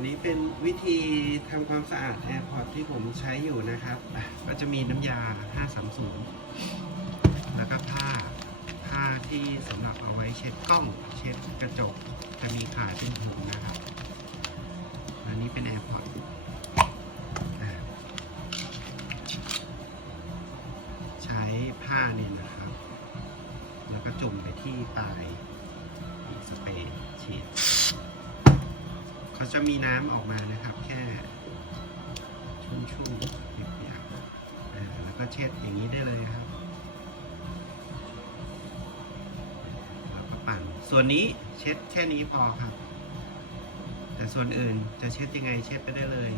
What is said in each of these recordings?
อันนี้เป็นวิธีทำความสะอาด AirPods ที่ผมใช้อยู่นะครับ ก็จะมีน้ำยา 530 แล้วก็ผ้า ผ้าที่สำหรับเอาไว้เช็ดกล้อง เช็ดกระจก จะมีขายเป็นถุงนะครับ อันนี้เป็น AirPods อะใช้ผ้าเนี่ยนะครับ แล้วก็จุ่มไปที่ปลายสเปรย์ฉีด เขาจะมีน้ำออกมานะครับ แค่ชุ่มๆเปียกๆแล้วก็เช็ดอย่างนี้ได้เลยครับแล้วก็ปั่นส่วนนี้เช็ดแค่นี้พอครับ แต่ส่วนอื่นจะเช็ดยังไงเช็ดไปได้เลย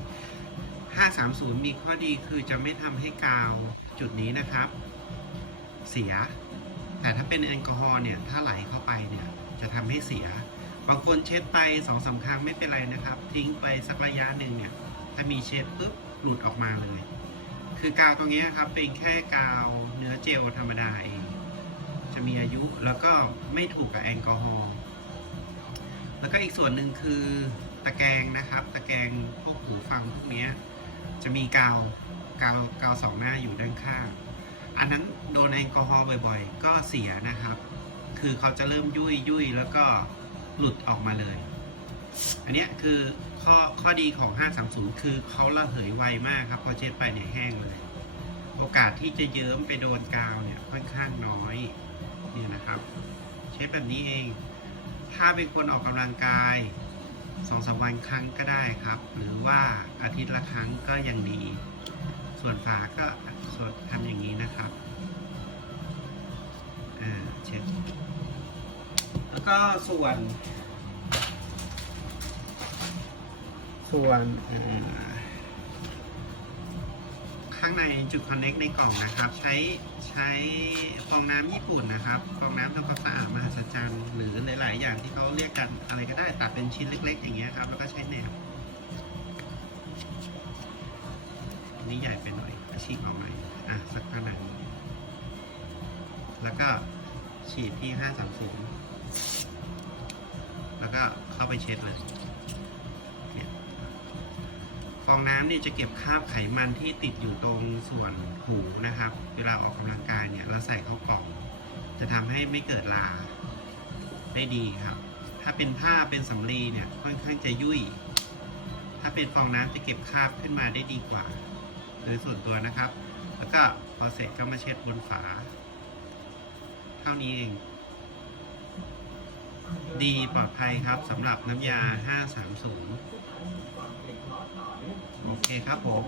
530 มีข้อดีคือจะไม่ทำให้กาวจุดนี้นะครับ เสีย แต่ถ้าเป็นแอลกอฮอล์เนี่ย ถ้าไหลเข้าไปเนี่ย จะทำให้เสีย บางคนเช็ดไปสองสาครั้งไม่เป็นไรนะครับ ทิ้งไปสักระยะหนึ่งเนี่ย ถ้ามีเช็ดปุ๊บหลุดออกมาเลย คือกาวตรงนี้ครับเป็นแค่กาวเนื้อเจลธรรมดาเอง จะมีอายุแล้วก็ไม่ถูกกับแอลกอฮอล์แล้วก็อีกส่วนหนึ่งคือตะแกรงนะครับ ตะแกรงพวกหูฟังพวกนี้จะมีกาวกาวกาวสองหน้าอยู่ด้านข้าง อันนั้นโดนแอลกอฮอล์บ่อยๆ ก็เสียนะครับ คือเขาจะเริ่มยุ่ยยุ่ยแล้วก็ หลุดออกมาเลย อันเนี้ยคือข้อข้อดีของ 530 คือเขาระเหยไวมากครับ พอเช็ดไปเนี่ยแห้งเลย โอกาสที่จะเยิ้มไปโดนกาวเนี่ยค่อนข้างน้อยเนี่ยนะครับ เช็ดแบบนี้เอง ถ้าเป็นคนออกกำลังกายสองสามวันครั้งก็ได้ครับ หรือว่าอาทิตย์ละครั้งก็ยังดี ส่วนฝาก็สวนทำอย่างนี้นะครับ อ่า เช็ด แล้วก็ส่วน ส่วนข้างในจุดคอนเน็กในกล่องนะครับ ใช้ใช้ฟองน้ำญี่ปุ่นนะครับฟองน้ำทำความสะอาดมหัศจรรย์หรือหลาย ๆ อย่างที่เขาเรียกกันอะไรก็ได้ตัดเป็นชิ้นเล็ก ๆ อย่างเงี้ยครับ แล้วก็ใช้แหนบนี่ใหญ่ไปหน่อยอาชีพเอาใหม่อะสักขนาดแล้วก็ฉีดที่ 530แล้วก็เข้า ไปเช็ดเลยฟองน้ำนี่จะเก็บคราบไขมันที่ติดอยู่ตรงส่วนหูนะครับ เวลาออกกำลังกายเนี่ยเราใส่เข้ากล่อง จะทำให้ไม่เกิดลาได้ดีครับ ถ้าเป็นผ้าเป็นสำลีเนี่ยค่อนข้างจะยุ่ย ถ้าเป็นฟองน้ำจะเก็บคราบขึ้นมาได้ดีกว่า โดยส่วนตัวนะครับ แล้วก็พอเสร็จก็มาเช็ดบนฝา เท่านี้เอง ดีปลอดภัยครับสำหรับน้ำยา 530 โอเคครับผม